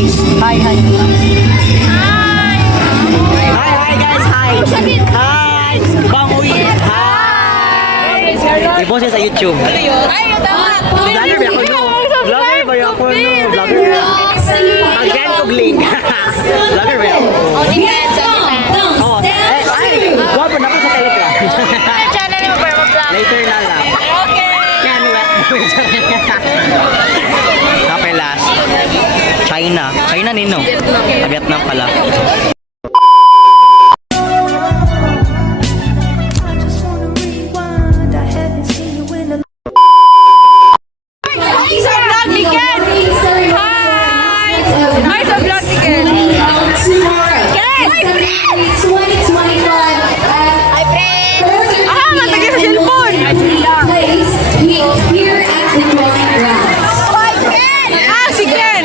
guys. Hi, hi. Hi guys, hi. Hi. Bangoy. Hi. I-post sa YouTube. Ay, tama. Vlogger ba ako no? Vlogger ba ako no? Vlogger ba ako? Again ko link. Vlogger ba ako? Oh, ay, guwapo na ako sa Telegram. Channel mo para mag-vlog. Later na lang. Okay. Can wet. Kapelas. China. China nino. Vietnam pala. Sa vlog ni Ken. Hi. Hi sa vlog ni Ken. Ken. Hi, friends. Ah, matagay sa cellphone. Here at the drawing grounds. Hi, Ken. Ah, si Ken.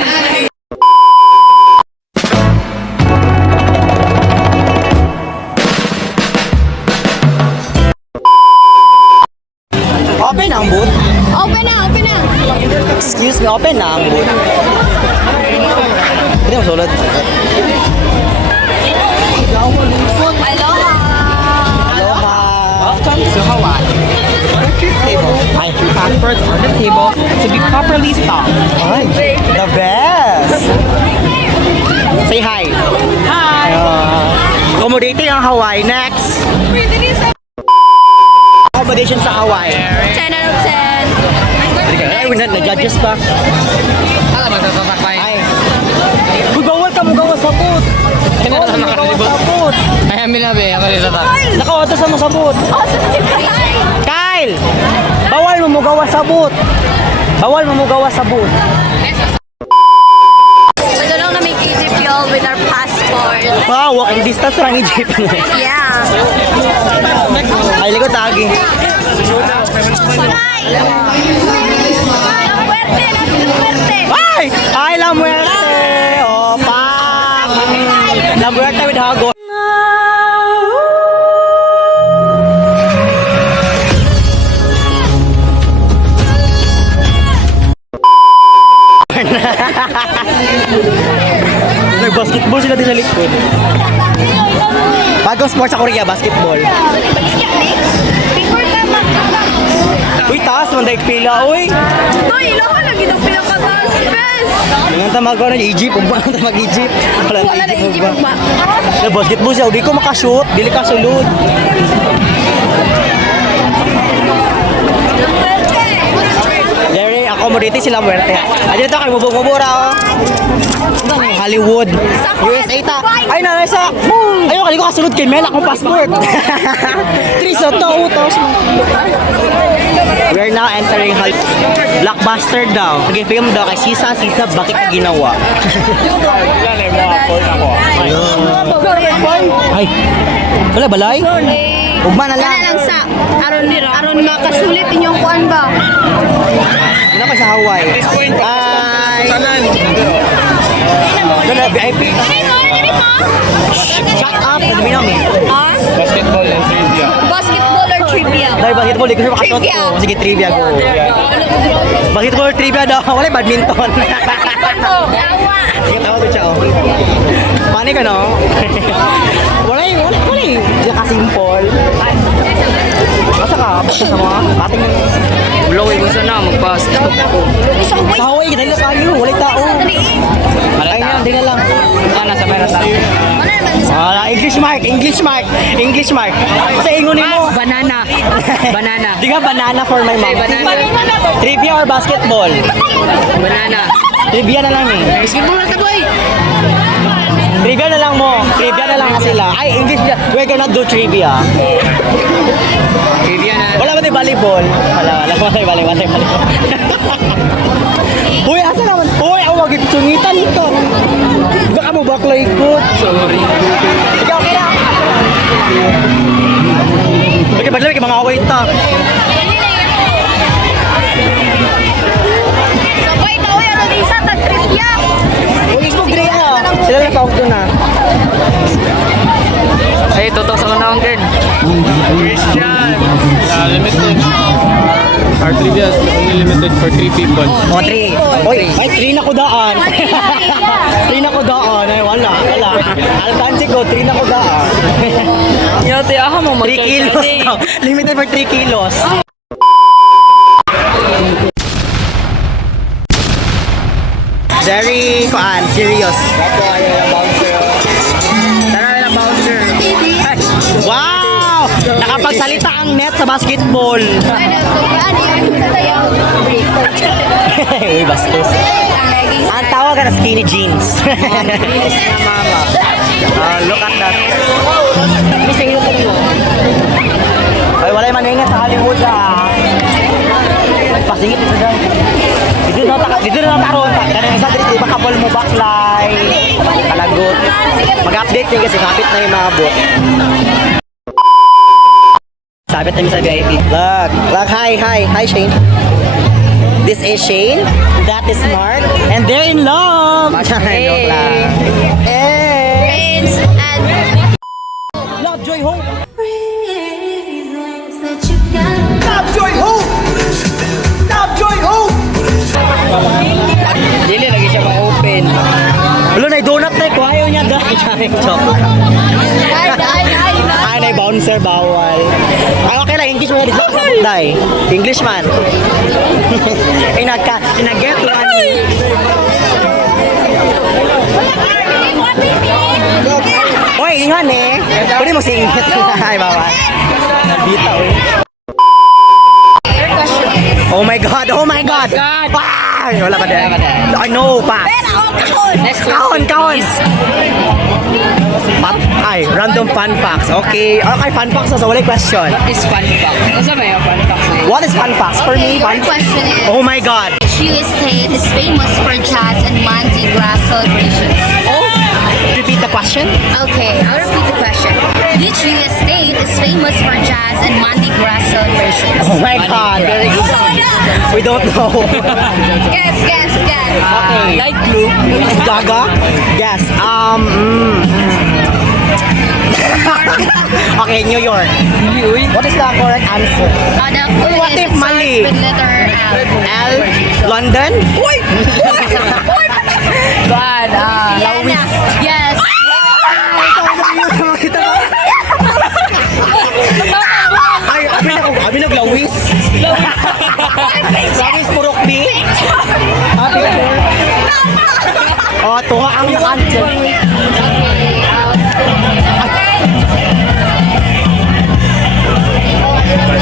Open ang boot. Open na, open na. Excuse me, open na ang boot. Hindi mo sulat. Aloha. Aloha. Welcome to Hawaii. Table. Ay, Passports on the table to be properly stocked. ay, the best. Say hi. Hi. Accommodating ang Hawaii. Next. Accommodation sa Hawaii. 10 out of 10. Ay, na-judges pa. Alam mo, tatakay. Ay. Uy, bawal ka mo gawa sa boot. Bawal mo gawa sa boot. Ay, minabi. Ako rin tatak. Nakaotas mo sa boot. Oh, sa Kyle! Bawal mo gawa sa boot. Bawal mo gawa sa boot. Ito lang na may Egypt y'all with our passport. Wow, walking distance lang Egypt. Yeah. Ay, likod tagi. Ay! Ay, La Muerte! Opa! La Muerte with Hago. Nag-basketball sila din sa likod. Bagong sport sa Korea, basketball. Uy, taas, manday pila, uy! Uy, ilaw na gitang pinakataas, bes! Dengan tamag ko na Egypt, ugba na tamag Egypt. Wala Wala na Egypt ugba. ba? Na basketball siya, di ko makashoot, dili ka sulod. Very accommodating sila muerte. Ay dito kay mubog-mubura oh. Hollywood, USA ta. Ay nanay sa. Ayo kali ko kasulod kay Mel akong passport. 3 sa utos. We are now entering Blockbuster daw. Nag-film daw kay Sisa bakit ka ginawa? Ay. Wala balay? Ugma na lang. Kana lang sa aron makasulit inyong kuan ba? Ano pa sa Hawaii? Ay. Dala VIP. Hey, mo, dali mo. Shut up, sabi namin. Ah? Basketball and trivia. Basketball or trivia? Dahil basketball, di ko siya makashot Trivia. ko. Sige, trivia go. Basketball or trivia daw. Wala badminton. Yawa. Sige, tawag ko siya. Oh. Paano ka, no? Wala eh. Sila ka-simple. Basta ka, basta sa mga pating Blowy mo sana, mag-basketball ako. sa Hawaii, dahil na kayo. Wala tao. Ay na, di na lang. Ano, sa meron sa... Ano naman sa Wala, English mark. Sa ingunin mo. Banana. Banana. Di ka banana for my mom. Banana. Trivia or basketball? Banana. Trivia na lang eh. Basketball ka, boy! Trivia na lang mo. Trivia na lang nga sila. Ay, English na. We're gonna do trivia. Trivia na. Wala ba tayo volleyball? Wala. Volleyball. Uy, asa naman? Uy, ako mag-itungitan ito. Baka mo bakla ikot. Sorry. Ikaw kaya. Okay, bagla may mga away ta. sabay tao yan ang isa tag trivia. Uy, ito grey na. Sila na tawag doon ah. Ay, totoo sa kanang girl. Christian! Limited. Our trivia is only limited for 3 people. O, 3. Oy, ay, 3 na ko daan. 3 na ko daan. Ay, wala. Alcansi ko, 3 na ko daan. Yate, aha mo 3 kilos daw. Limited for 3 kilos. Very, serious. Tara na bouncer. Ay, wow! Nakapagsalita ang net sa basketball. Uy, bastos. Ang tawag na skinny jeans. Look at that. Ay, wala yung maningat sa Hollywood pasingit ito dyan. Dito na taron. Kanang isa dito, iba kapal mo baklay. Kalagot. Mag-update din kasi kapit na yung mga bot. Sabit namin sa VIP. Look, hi Shane. This is Shane, that is Mark, and they're in love! Joke lang. Hey! Prince and Love, joy, hope! Reasons that you got. Love, joy, hope! Love, joy, hope! Dili, lagi siya ma-open. Wala na, donut na ko. Ayaw niya dahil. Joke. Ay, na bouncer, bawal. Ay, okay lang, English mo yan. Dahil, English man. Ay, nag-get one. Hoy, ingan eh. Pwede mo singit. Ay, bawal. Nabitaw eh. Oh my God! Oh my God! Ay, wala pa din. I know, pass. Kahon! Ay, random fun facts. Okay, fun facts. So, wala question. Is fun fact. Ano sa may fun fact na yun? What is fun facts? For me, Your fun question is, Oh my God! which US state is famous for jazz and Mardi Gras celebrations? Repeat the question. Okay, I'll repeat the question. Which US state is famous for jazz and Mardi Gras celebrations? Oh my God! Very easy. We don't know. Guess. Okay. Light blue. Gaga? Yes. Okay, New York. What is the correct answer? The What if mali? With letter L. L. London? Uy! God, Louisiana. Yes. Ay, abi naglawis. Lawis purok B. Happy Oh, tuwa ang answer.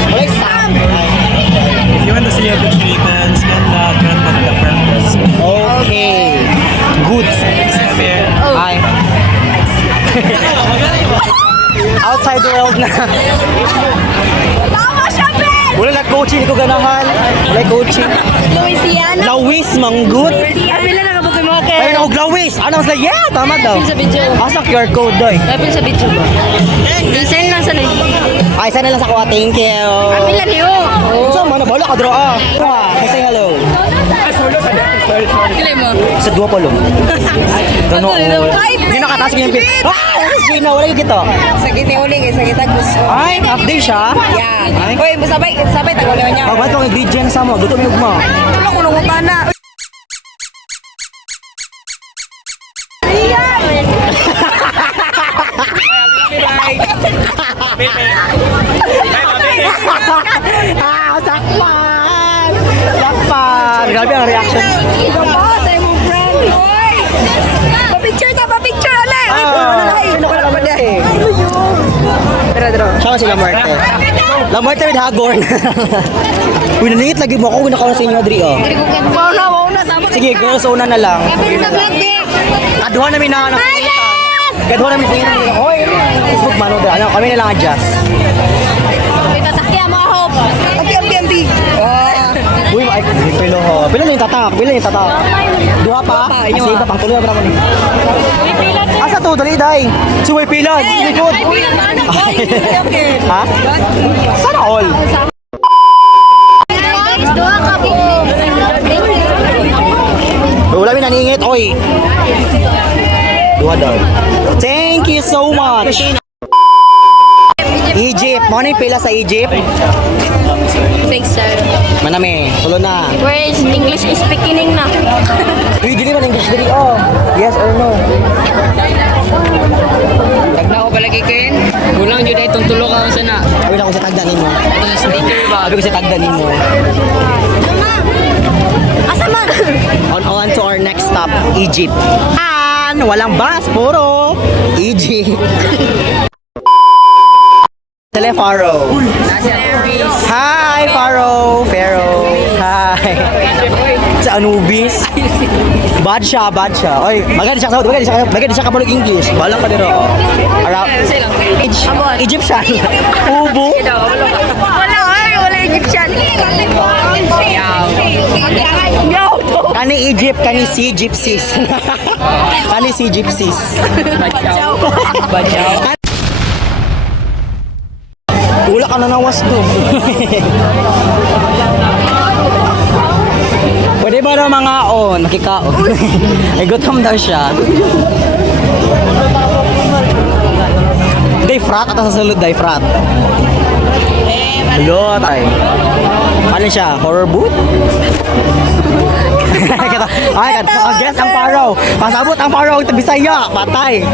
Wala stop. If you want to see the treatments and the purpose, Okay. Good. fair. Hi. Outside world na. Wala na coaching ko ganahan. Wala coaching. Louisiana. Lawis, manggut. Pila na kabukoy mo kay. Ayun ako, Lawis. Ano was like, yeah, tama daw. Sa video. Asa QR code doy. Lapil sa video ba? Design lang sa nai. Ay, sana lang sa kuha. Thank you. Pila niyo. So, mana bala ka draw ah. Say hello. Pila mo. Sa dua pa lang. Gano. Hindi nakataas ko yung pin. Ah, Gina, wala yung gito. Sakit ni uli, sakit agus. Ay, update siya. Yeah. Hoy, sabay tagulo niya. Oh, ba't mga ingredients sa mo? Gusto mo yung ugma. Wala ko nang utana. Sakpan! Sakpan! Grabe ang reaction. Say mo friend. Hoy. Pa-picture ala. Ano ka naman niya eh? Pero. Siya si La Muerte. La Muerte with Hagorn. Uy, naningit lagi mo ako. Nakauna sa inyo, Adri, oh. Wow na. Sama. Sige, girls, una na lang. Kapit sa vlog, Kaduhan namin na nakasingitan. Kaduhan namin sa inyo. Hoy, Facebook man, order. Ano, kami na lang adjust. Tatakya mo ako. Ambi. Uy, ay, pilo ho. Pila na yung tatak? Duha pa? Kasi iba pang tuloy na naman eh. Asa to? Dali, day. Si Way Pilan. Likod. Ha? Sana all. Guys, doha ka po. Wala mi naningit, oy. Duha daw. Thank you so much. Egypt. Mo ni pila sa Egypt? think so. Manami, tulo na. Where is English speaking na? Uy, dili man English dili. Oh, yes or no? Tagna ko palagi kain. Kulang jud ay itong tulo ka sana. Sabi na ko sa tagda nimo. Ito sa sticker ba? Sabi ko sa tagda nimo. Asa man? On to our next stop, Egypt. Walang bus, puro Egypt. Tele Faro. Hi, Faro. Hi. Sa Anubis. Bad siya. Oy, maganda siya kapag English. Balang ka dito. Egyptian. Ubo. Wala Egyptian. Kani Egypt, kani si Gypsies. Kani si Gypsies. Badyaw. Wala ka na nawas doon. Pwede ba na mga nakikaon? Ay, gutom daw siya. Day frat at sa sulod day frat. Hello, tay. Ano siya? Horror boot? Guess ang paro. Pasabot ang paro ito Bisaya. Patay.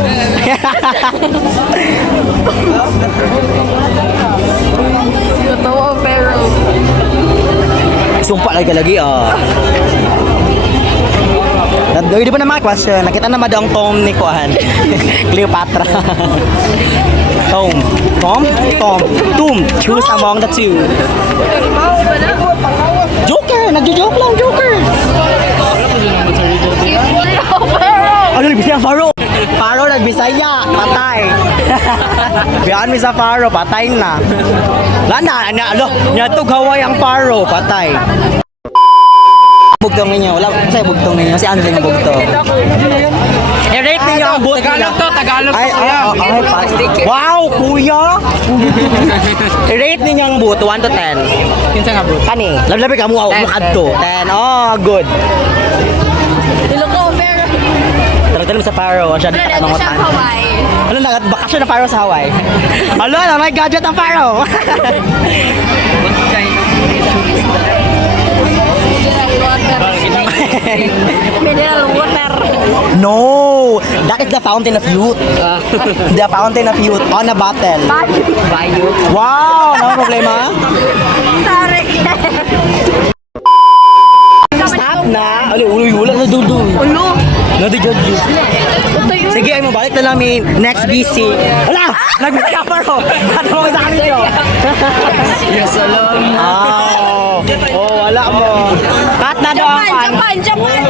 Totoo, pero... Sumpa lagi Di ba na mga question? Nakita na madang Tom ni Kuan. Cleopatra. Tom. Choose among the two. Joker! Nagjo-joke lang, Joker! Ano, nagbisaya ang Faro? Faro, nagbisaya. Patay. Biyaan mi sa Faro, patay na. Lana, nyatog Hawaii ang Faro, patay. Bugtong ninyo, wala kasi bugtong ninyo. Si ano din ang bugtong? I-rate ninyo ang boot nila. Tagalog to. Wow, kuya! I-rate ninyo ang boot, 1 to 10. Kinsa nga bro? Kani, labi ka mo, mukad to. 10, good. Iloko, pero... Talagang sa Faro, siya dito ka mangutan. Hawaii. Ano na, bakasyon na Faro sa Hawaii. Ano, may gadget ang Faro. Mineral water. No, that is the fountain of youth. The fountain of youth on a bottle. Wow, no problema. Sorry. Stop na. Ano, ulo na dudu. Ulo. No, di judge. Sige, ay mabalik na namin. Next BC. Wala! Nag-miss ka pa ro. Ano mo sa kanyo? Yes, alam. Wala mo. Kat na daw ang pan. Japan.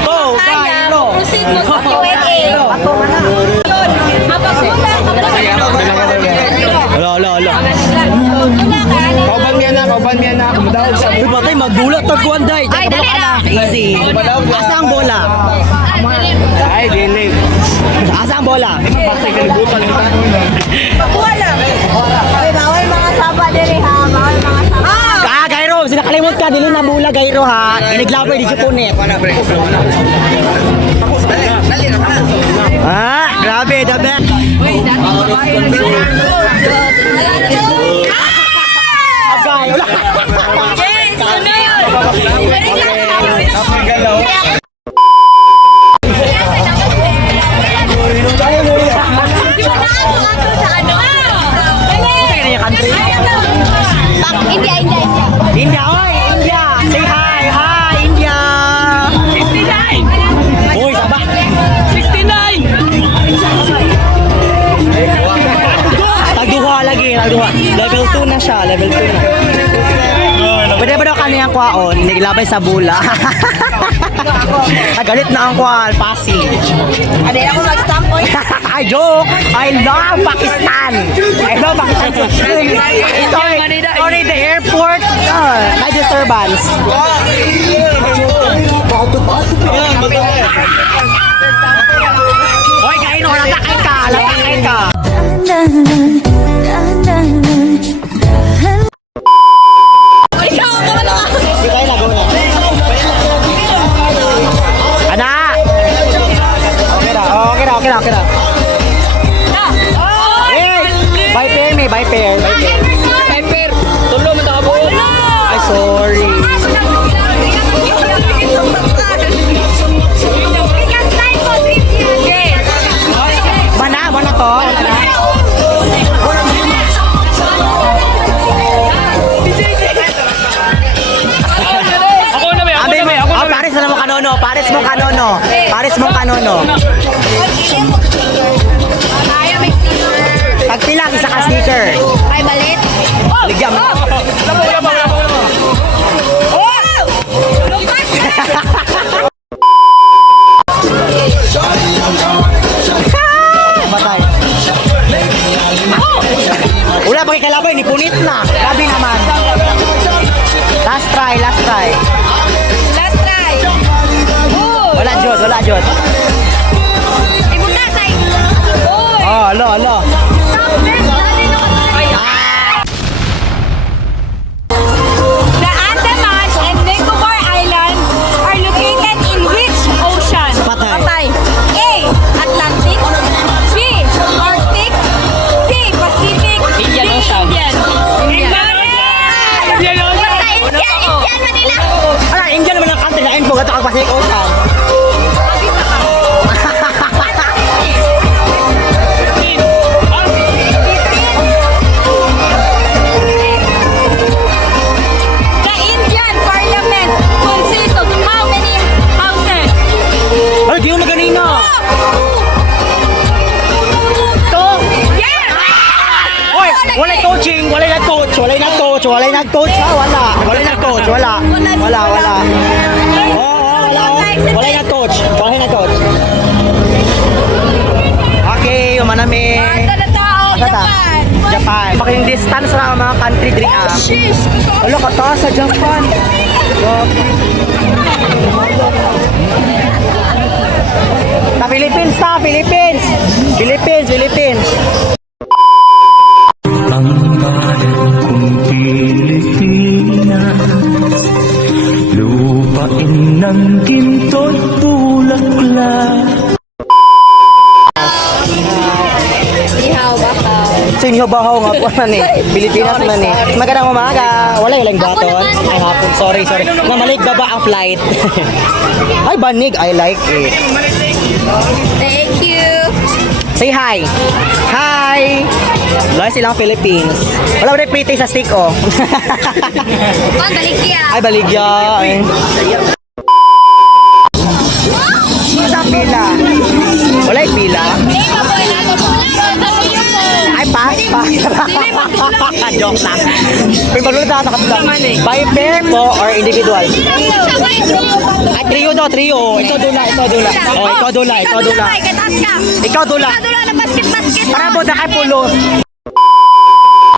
Go, Cairo. Proceed mo sa Q&A. Hala. Kauban miya na. Kumudawag sa Uy, batay, magdulat tagkuhan, day. Ay, dali na. Easy. Asa ang bola? Ay, dili. Asa ang bola? Wala. Ay, bawal mga saba diri ha. Bawal mga saba. Gairo, sinakalimot ka, dili na bola, Gairo ha. Iniglapay, di sipunit. Grabe, the best. Agay, wala. Yes, ano yun? Very nice. India, oy, India. Say hi, India. 69. Uy, saba. 69! Tagduha lagi. Level 2 na siya, level 2 na. Pwede ba daw kaniyang kwaon? Niglabay sa bula. Galit na ang kwal, pasi. Ano ako mag-stop ko? I joke. I love Pakistan. Sorry, the airport. My disturbance. Hoy, kain mo, latakain ka. Ikaw, kamala ka. Anak! By pair. Pepper. Tulo man nakabuo. Ay, sorry. Mana to? Ako na may, ako na may, ako na may. Pares na mo kanono. Pares mo kanono. Pares mo kanono. Pagpilang isa ka sticker. Ay, balit. Ligyan mo. Patay. Wala pa kalabay, ni punit na. Gabi naman. Last try, last try. Last try. Wala jod, wala jod. Ibutasay. Uy. Oh, alo, alo. The Andaman and Nicobar Islands are located in which ocean? Patay. A. Atlantic. B. Arctic. C. Pacific. Indian D. Ocean. Indian. Indian Ocean. Indian Manila. Ala, Indian naman ang country. Lain po, gato kang Pacific Ocean. The Indian Parliament consists of how many houses? Ay, di mo maganina. To. Yeah! Oy, walay coaching, walay nag-coach, walay nag-coach, walay nag-coach ha, wala. Walay nag-coach, wala. Wala, wala. Oh, wala. Walay nag-coach, walay nagcoach. Okay, umanami. Ata na tao, Japan. Japan. Making distance na ang mga country diri ah. Sheesh. Wala ka ta sa Japan. Sa Philippines ta, Philippines. Philippines, Philippines. Ang bayan kong Pilipinas, lupain ng ginto't bulaklak. Ihaw, bakaw. Sinyo bahaw nga po man eh. Pilipinas man eh. Magandang umaga. Wala yung baton. Ay hapon. Sorry, sorry. Namalig ba ang flight? Ay, banig. I like it. Thank you. Say hi. Hi. Wala silang Philippines. Wala ba rin pretty sa stick oh. Ang baligya. Ay, baligya. Ay. Sa pila. Wala yung pila. Ay, pass. Joke lang. Pero maglulita ka lang. By pair po or individual? Ay, trio daw, trio. Ikaw dula, ikaw dula. Oh, ikaw dula, ikaw dula. Ikaw dula. na basket. Para po na kay pulo.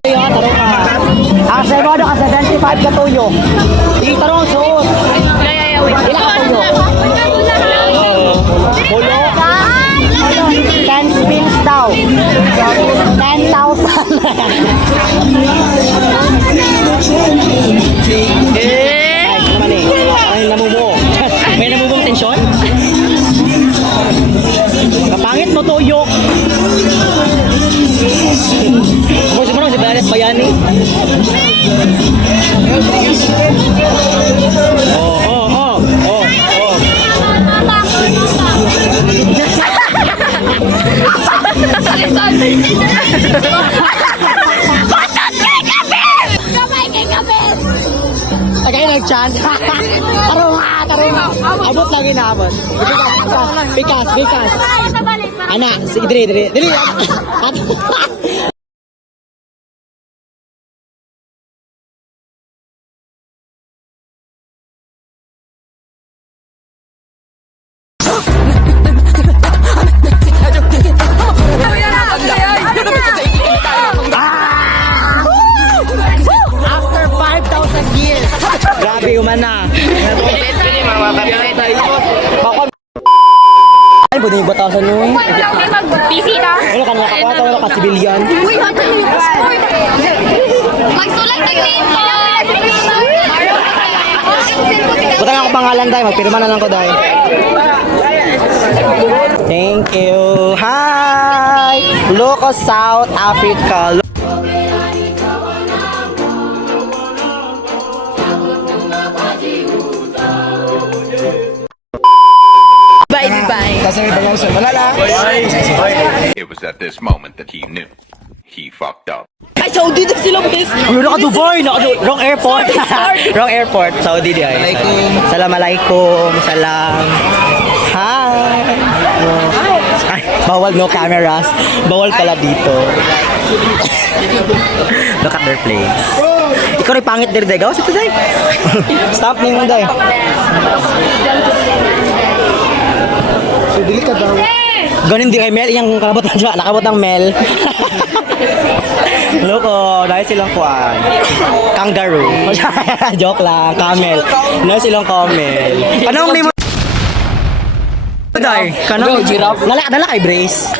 Tarong ka. Ang servado ka 75 ka tuyo. Hindi tarong suot. Ilan ka tuyo? Pulo ka? 10 spins daw. 10,000. Ay, naman eh. Ay, namumuo. May namumuong tensyon? Kapangit mo tuyo. Ako siguro si Bayanes Bayani. Oh. Tagay nag-chant. Tarong nga. Abot lang inaabot. Bikas. Ana, sige, dili. After 5,000 years. Grabe uman na. Bakon. Ay, buti yung batasan nun. Mag-busy na. Wala ka nakakawata, wala ka civilian. Uy, hata yung passport. Magsulat ng name mo. Buta nga ako pangalan, Day. Magpirma na lang ko, Day. Thank you. Hi! Loco, South Africa. Wala lang. It was at this moment that he knew he fucked up. Ay, Saudi na sila, bes. Uy, naka-Dubai! Wrong airport! Wrong airport. Saudi di ay. Assalamualaikum. Salam. Hi! Ay, bawal no cameras. Bawal pala dito. Look at their place. Ikaw rin pangit dir gawas ito day. Stop mo yung day. So, dili ka daw. Ganin di kay Mel, yung nakabot ng dyan, nakabot ng Mel. Loko, dahil silang kuan. Kangaroo. Joke lang, camel. Dahil silang camel. Anong name mo? Day, kanang giraffe. Nala kay Brace.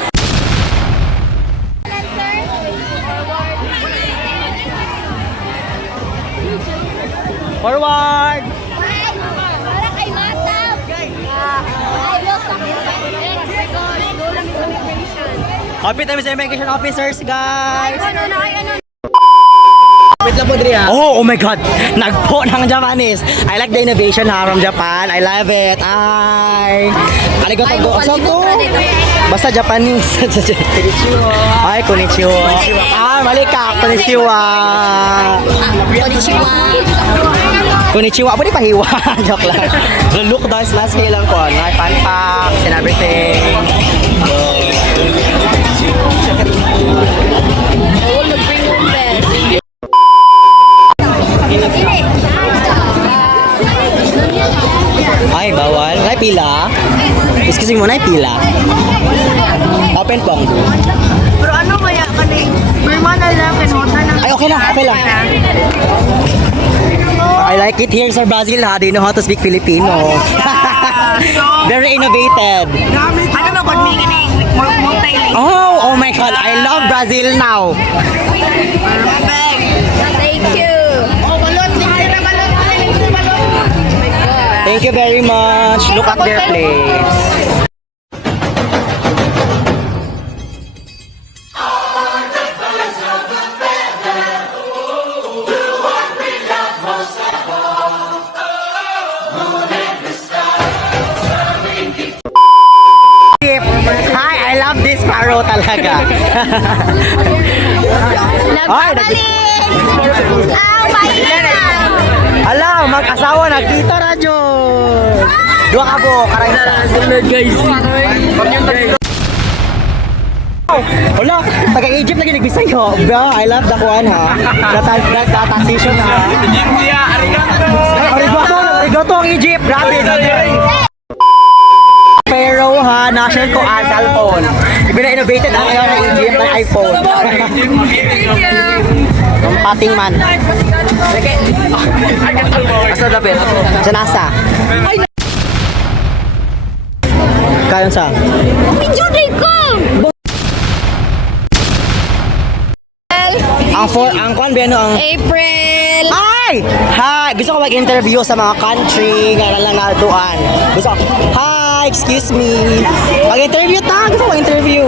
Forward! Para kay Matab. I will sacrifice it. Kapit namin sa immigration officers, guys! Ano? Wait lang po, Dria. Oh my God! Nagpo ng Japanese. I like the innovation ha from Japan. I love it. Arigato go. So to. Basta Japanese. Ay, konnichiwa. Mali ka. Konnichiwa. Konnichiwa. Konnichiwa. Pwede pahiwa. Joke lang. The look guys, last kay lang ko. Like fun facts and everything. Ay, bawal. Ay, pila. Excuse mo, pila. Open pong. Pero ano kaya kaning Burma na lang kinuha ng Ay, okay lang. I like it here sa Brazil ha. They know how to speak Filipino. Very innovated. ano na kung may kining multi-link? Oh my God. I love Brazil now. Thank you. Oh, balot. Thank you very much. Look at their place. Hi, I love this sparrow talaga. Ay, Ala, mag-asawa nagkita na Diyos. Dua ka po, karang guys. Wala, taga-Egypt lagi nagbisay ko. Bro, I love the kuan ha. Transition ha. Arigato ang Egypt. Grabe. Pero ha, national ko ang cellphone. Ibina-innovated ang ayaw ng Egypt ng iPhone. Ang pating man. Asa dapat? Sa NASA. Kayon sa? Picture ko! Ang kuan ba ang April! Hi! Hi! Gusto ko mag-interview sa mga country nga lang naduan. Gusto ko, hi! Excuse me. Mag-interview ta! Gusto ko mag-interview.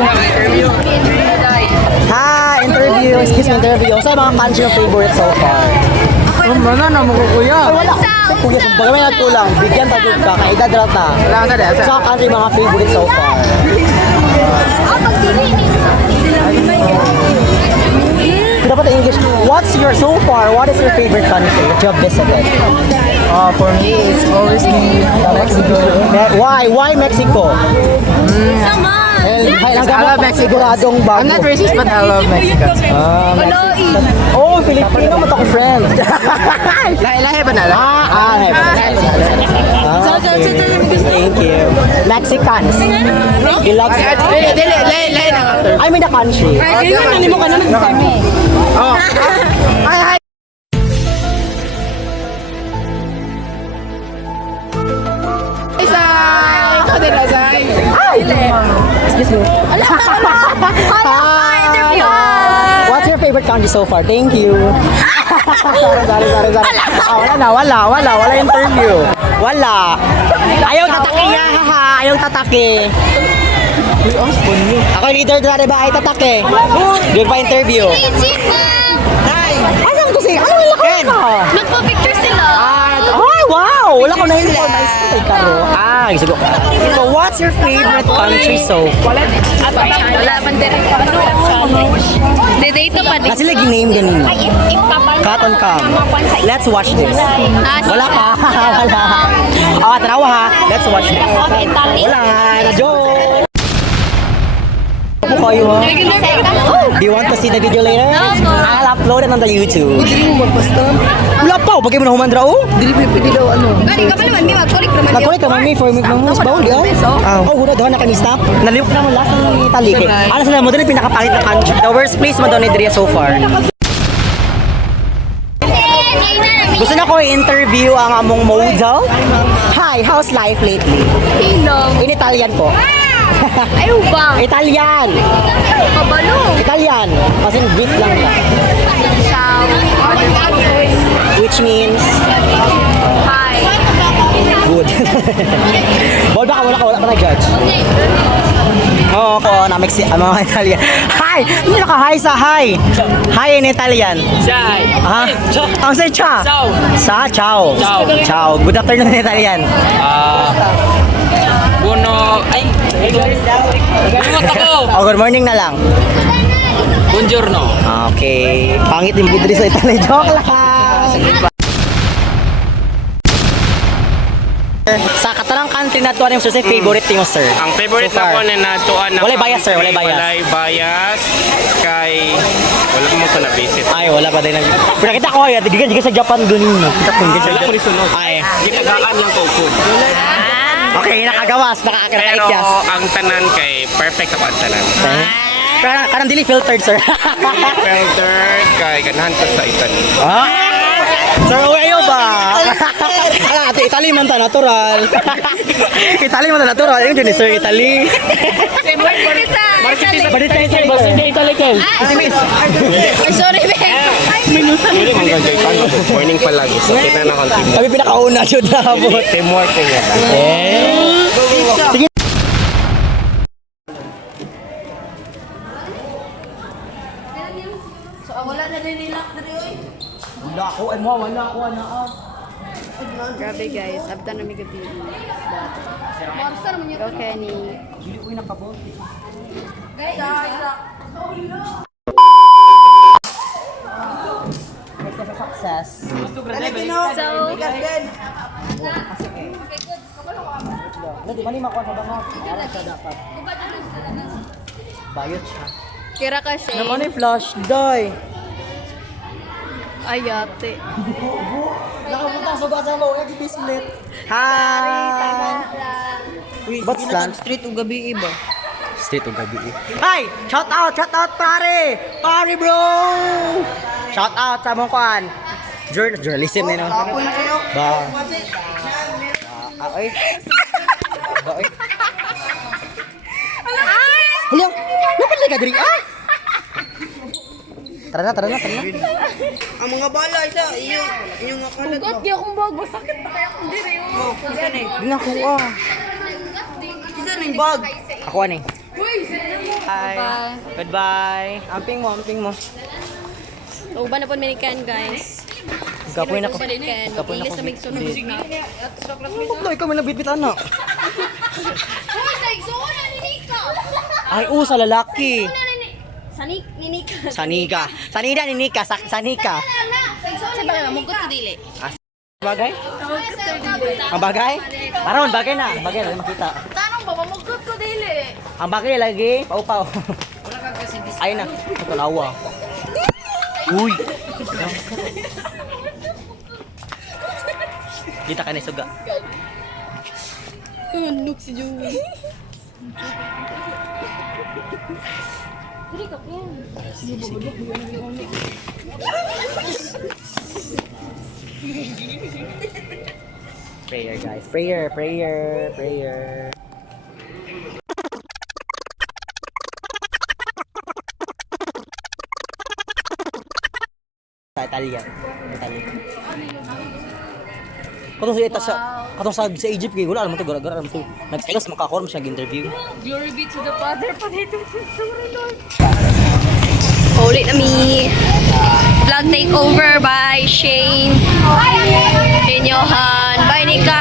Hi! Interview. Excuse me, interview. Sa mga country yung favorite so far? Mana na mo kuya? Wala. Kuya, baga may nagkulang. Bigyan pa dito ka. Kaedad rat na. Wala ka dahil. Sa country mga favorite so far? Dapat English. What's your so far? What is your favorite country that you have visited? For me, it's always Mexico. Why? Why Mexico? I love Mexico. Siguradong bago. I'm not racist, but I love Mexico. Oh, Filipino mo to friend. Lahi ba na lang? Thank you. Mexicans. You love Lahi na. I mean the country. Excuse me. What's your favorite country so far? Thank you. sorry. Wala interview. Wala. Ayaw tatake nga, haha. Ayaw tatake. Ako yung leader dito, ba? Ay tatake. Di pa interview. Asan ko siya? Ano yung lakay ka? Magpa-picture sila. Ay, wow! wala ko na inform na istay karo. Ah, isugo. So what's your favorite country so? Wala man din. Dito pa din. Kasi lagi name ganun. Cut on cam. Let's watch this. Wala ka. Wala. Ah, tanawa ha. Let's watch this. Wala nga. Joke. Ano kayo ha? Do you want to see the video later? I'll upload it on the YouTube. Wala pa. Bagay mo na humandra oh. Bari ka pa naman, may mag-collect naman yun. Nag-collect ka mami for mas bawal yan. Oh, hura daw na kami stop. Naliyok na mo last ng taliki. Ano sila mo doon yung pinakapalit na country. The worst place mo doon ni Dria so far. Gusto na ko i-interview ang among model. Hi, how's life lately? In Italian po. Ayaw ba? Italian! Kabalo. Italian! Kasi Greek lang ka. Which means, Hi. good. Bol baka wala ka na-judge. Oo, ako na mga Italian. Hi! Hindi naka-hi sa hi. Hi in Italian. Sai. Ha? Ang say cha? Ciao. Ciao. Ciao. Ciao. Good afternoon in Italian. Buono. Ay. Buongiorno ako. Oh, good morning na lang. Buongiorno. Okay. Pangit yung bidri sa Italy. Joke lang. Sa katarang country na to, ano yung favorite mo, sir? Ang favorite So far. na ko na natuan na Walay bias, sir. Walay bias. Walay bias kay wala mo ko na visit. Ay, wala pa din. Pinakita ko kaya, gigan sa Japan ganun. Kita ko Wala ko ni sunod. Ay. Ginagaan lang ko food. Okay, nakagawas, Pero nakakakaikyas. ang tanan kay perfect sa pagtanan. Parang dili filtered, sir. Filter kay ganahan ko sa Italy. Ah! Sir, uwayo ba? Ala, ate, Italy man ta, natural. Italy man ta, natural. Yung dyan ni Sir Italy. Badit kayo, sir. Italy kayo. Kasi miss. Sorry, babe. Hindi man gagay ka no. Morning pa lagi. So kita na konti. Kami pinakauna yun na abot. Teamwork ko yan. Sige. Wala ko, ay mo, wala ko, na. Grabe guys, abdan na may gabi. Go Kenny. Success. Di ba ni makuha sa bangko? Alam siya dapat. Bayot siya. Kira ka siya. Naman yung flash die. Ayate. Nakapunta sa basa mo, nag-bislit. Hi! Ba't street o gabi iba? Street o gabi iba. Hi! Shout out pare! Pare bro! Shout out sa mong kuhan. Journalism na yun. Tapon na kayo. Ba? Ay. Ba? Ay. Hala! Napalay ka diri? Ah! Tara na. Ang mga bala isa, inyong akalat ba? Di akong bago, sakit pa kaya akong diri. Isa na eh. Di na kuha. Isa na yung bag. Ako ani. Hi. Goodbye. Amping mo. Uban na po American guys. Kapoy na ko. American. Kapoy na Ilis ko. na may sunod na. Pagloy kami nabitbit anak. Uy, saigsuon na ni Nika. Ay, sa lalaki. Sanik ni Nika. Sanika. Sanida ni Nika. Sanika. Sa bagay, mamugot ko dili. Bagay? Ang bagay? Aron, bagay na. Bagay na, makita. Tanong ba, mamugot ko dili. Ang bagay lagi, paupaw. Ay na, ito lawa. Uy! Kita ka na suga. Look si Joey. Dili ka yan. Prayer guys. Prayer. Italian. Katong sa Egypt kay wala alam mo to gara-gara alam to. Nagstayos makakorm siya interview. Glory be to the Father, Panginoon, Sorry Lord. Ulit na mi. Vlog takeover by Shane. Johan. Bye Nika.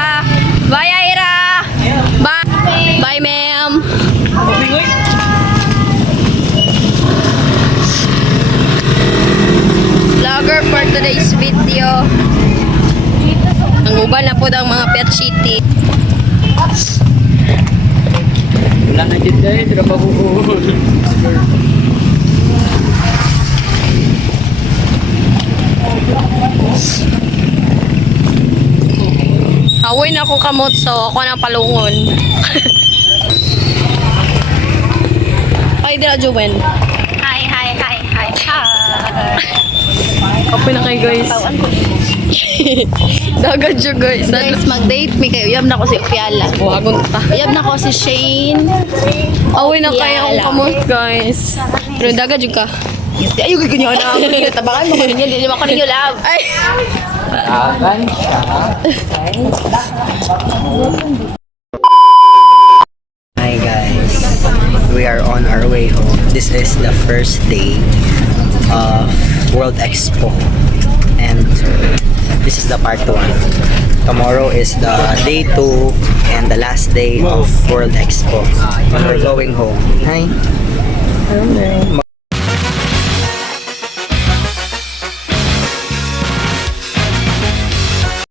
Uban na po daw mga pet city. Wala na dyan dahil, trabaho ko. Haway na ako kamot, so ako na palungon. Ay, dila Juwen. Hi, hi, hi, hi. Kape na kayo guys. Dagat siya guys. Guys, mag-date mi kayo. Yab na ko si Piala. Wagon ta. Yab na ko si Shane. Away na kayo akong kamot guys. Pero dagat juga. Ayaw ko nyo na. Tabangan mo ko ninyo. Hindi naman ko ninyo love. Ay! Hi guys, we are on our way home. This is the first day of World Expo and this is the part 1. Tomorrow is the day 2 and the last day of World Expo. And we're going home. Hi!